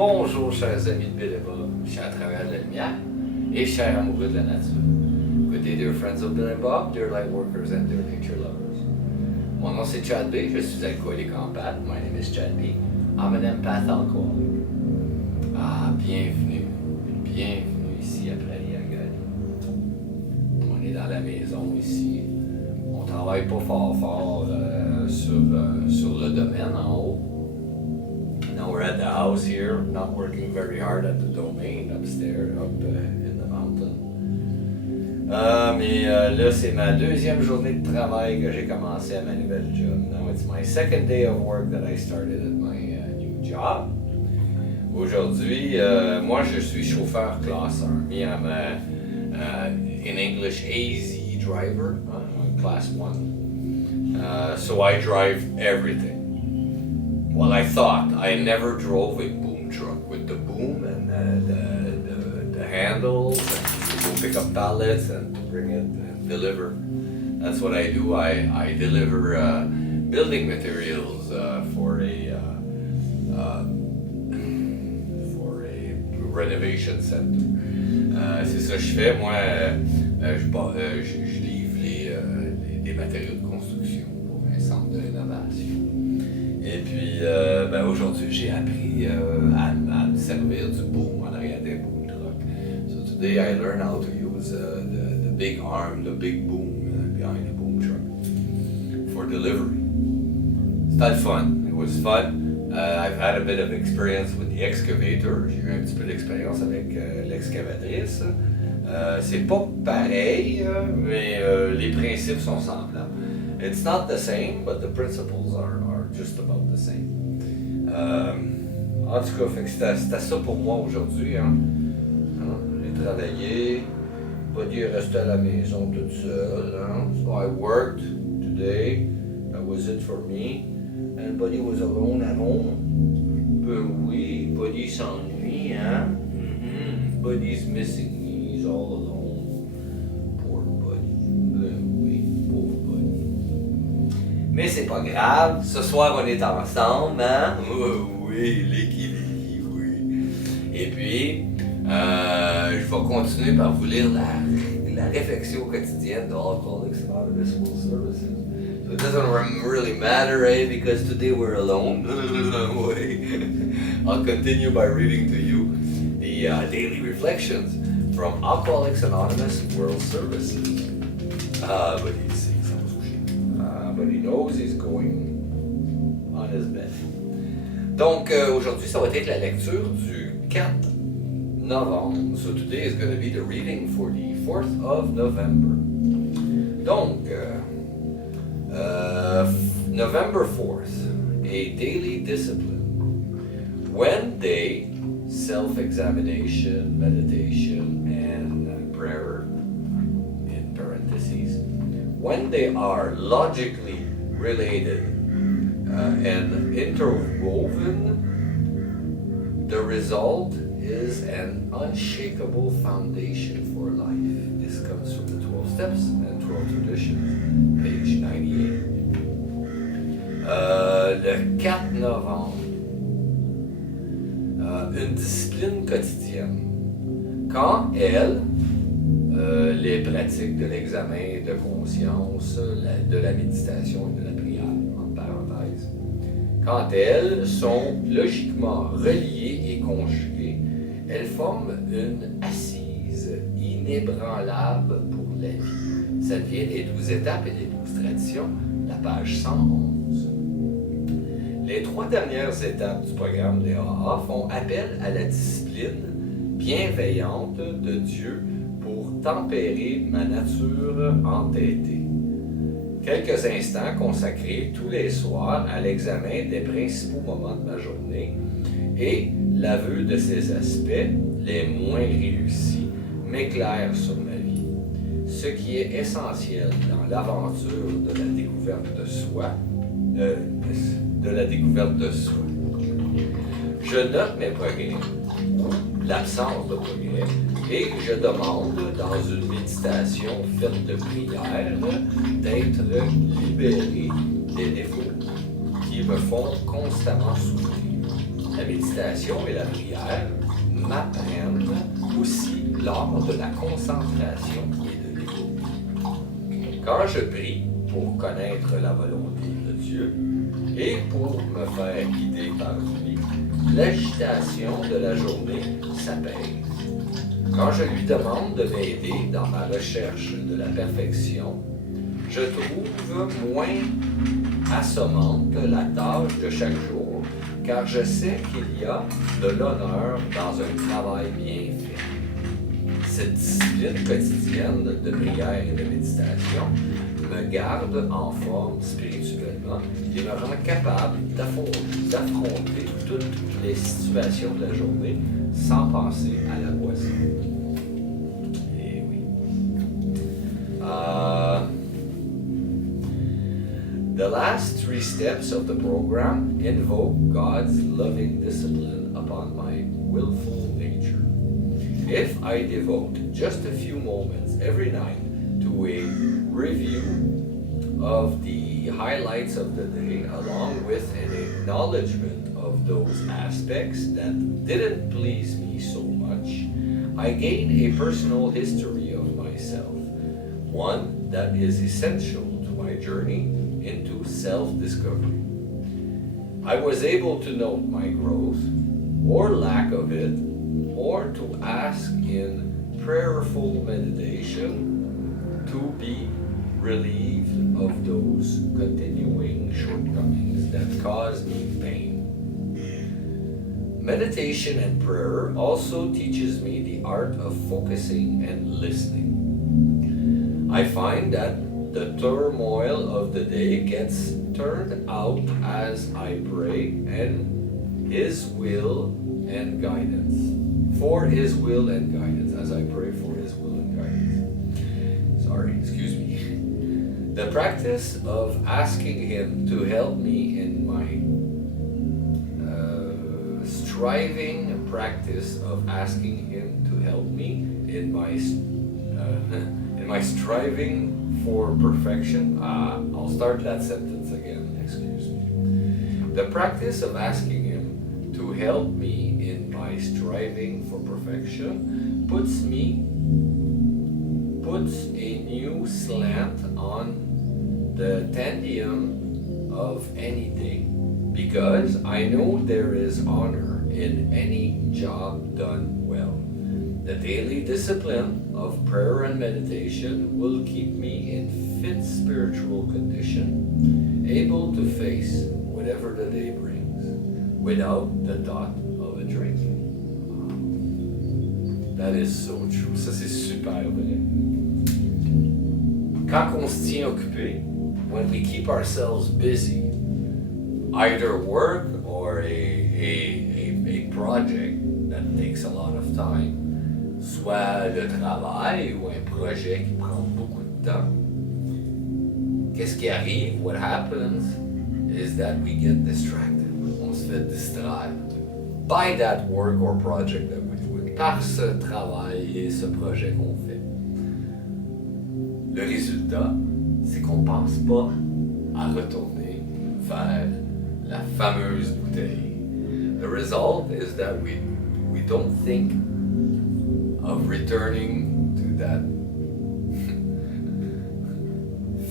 Bonjour chers amis de bénévoles, chers travailleurs de la lumière et chers amoureux de la nature. Good day dear friends of Bill and Bob, dear light workers and dear nature lovers. Mon nom c'est Chad B, je suis alcoolique en pâte. My name is Chad B. I'm an empath alcoholic. Ah, bienvenue ici après Niagara. On est dans la maison ici. On travaille pas fort sur le domaine en haut. Now we're at the house here, not working very hard at the domain upstairs, up in the mountain. Mais là, c'est ma deuxième journée de travail que j'ai commencé à ma nouvelle job. Now it's my second day of work that I started at my new job. Aujourd'hui, moi, je suis chauffeur classe 1. Me, I'm in English, AZ driver, class 1. So I drive everything. Well, I thought. I never drove a boom truck with the boom and the handles and to pick up pallets and to bring it and deliver. That's what I do. I deliver building materials for a renovation center. C'est ça que je fais. Moi, je livre des matériaux de construction pour un centre de rénovation. Et puis, aujourd'hui, j'ai appris à me servir du boom en arrière des boom trucks. So today I learned how to use the big arm, the big boom behind the boom truck for delivery. C'était fun. It was fun. I've had a bit of experience with the excavator. J'ai eu un petit peu d'expérience avec l'excavatrice. C'est pas pareil, mais les principes sont semblables. It's not the same, but the principles are just about the same. En tout cas, c'était ça pour moi aujourd'hui. J'ai travaillé, Buddy est resté à la maison toute seule. So I worked today, that was it for me. And Buddy was alone at home. Ben oui, Buddy s'ennuie, hein? Buddy's missing me, he's all alone. Poor Buddy. Ben oui, pauvre Buddy. Mais c'est pas grave, ce soir on est ensemble, hein? Oui, l'équipe, oui. Et puis, je vais continuer par vous lire la réflexion quotidienne de Alcooliques Anonymes Services. So it doesn't really matter, eh? Because today we're alone. I'll continue by reading to you the daily reflections from Alcooliques Anonymous World Services. But he knows he's going on his bed. Donc, aujourd'hui, ça va être la lecture du 4 novembre. So today is going to be the reading for the 4th of November. Donc, November 4th, a daily discipline. When they, self-examination, meditation, and prayer, in parentheses, when they are logically related and interwoven, the result is an unshakable foundation for life. This comes from the 12 Steps and 12 Traditions, page 98. Le 4 novembre, une discipline quotidienne. Quand elle, les pratiques de l'examen de conscience, de la méditation et de la prière, en parenthèse, quand elles sont logiquement reliées et conjuguées, elles forment une assise inébranlable pour la vie. Ça devient les 12 étapes et les 12 traditions, la page 111. Les 3 dernières étapes du programme des AA font appel à la discipline bienveillante de Dieu pour tempérer ma nature entêtée. Quelques instants consacrés tous les soirs à l'examen des principaux moments de ma journée et l'aveu de ces aspects les moins réussis m'éclaire sur ma vie. Ce qui est essentiel dans l'aventure de la découverte de soi, Je note mes progrès, l'absence de progrès, et je demande, dans une méditation faite de prière, d'être libéré des défauts qui me font constamment souffrir. la méditation et la prière m'apprennent aussi l'art de la concentration et de l'écoute. Quand je prie pour connaître la volonté de Dieu et pour me faire guider par lui, l'agitation de la journée s'apaise. Quand je lui demande de m'aider dans ma recherche de la perfection, je trouve moins assommante la tâche de chaque jour, car je sais qu'il y a de l'honneur dans un travail bien fait. Cette discipline quotidienne de prière et de méditation me garde en forme spirituellement et me rend capable d'affronter toutes les situations de la journée sans penser à la boisson. Et oui. The last 3 steps of the program invoke God's loving discipline upon my willful nature. If I devote just a few moments every night to a review of the highlights of the day, along with an acknowledgement of those aspects that didn't please me so much, I gain a personal history of myself, one that is essential to my journey into self-discovery. I was able to note my growth, or lack of it, or to ask in prayerful meditation to be relieved of those continuing shortcomings that cause me pain. Meditation and prayer also teaches me the art of focusing and listening. I find that the turmoil of the day gets turned out as I pray and His will and guidance. For His will and guidance, as I pray for His will and guidance. Sorry, excuse me. The practice of asking Him to help me in my striving practice of asking Him to help me in my striving for perfection. I'll start that sentence again, excuse me. The practice of asking Him to help me in my striving for perfection puts a new slant on the tedium of anything, because I know there is honor in any job done well. The daily discipline of prayer and meditation will keep me in fit spiritual condition, able to face whatever the day brings, without the thought of a drink. That is so true. Ça, c'est super vrai. Quand on se tient occupé, when we keep ourselves busy, either work or a project that takes a lot of time, soit le travail ou un projet qui prend beaucoup de temps, qu'est-ce qui arrive? What happens is that we get distracted. On se fait distraire by that work or project that we're doing, par ce travail et ce projet qu'on fait. Le résultat, c'est qu'on ne pense pas à retourner vers la fameuse bouteille. The result is that we don't think of returning to that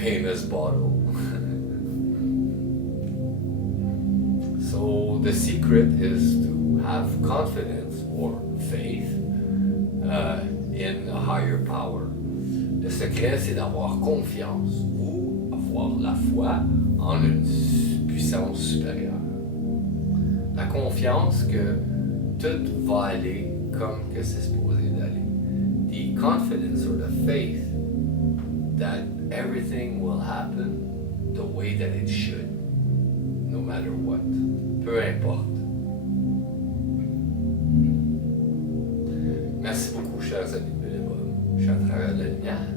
famous bottle. So the secret is to have confidence or faith in a higher power. Le secret, c'est d'avoir confiance ou avoir la foi en une puissance supérieure. La confiance que tout va aller comme que c'est supposé d'aller. The confidence or the faith that everything will happen the way that it should, no matter what. Peu importe. Merci beaucoup, chers amis de Bénévole, chers travailleurs de la lumière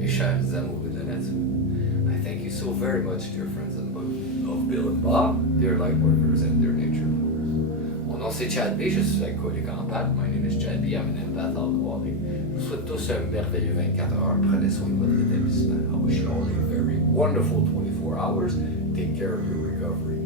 et chers amoureux de la nature. I thank you so very much, dear friends of Bill and Bob, dear light workers and dear nature lovers. Mon nom c'est Chad B, je suis alcoolique en pâte. My name is Chad B, I'm an empath alcoholic. Je vous souhaite tous un merveilleux 24 heures. Prenez soin de votre établissement. I wish you all a very wonderful 24 hours. Take care of your recovery.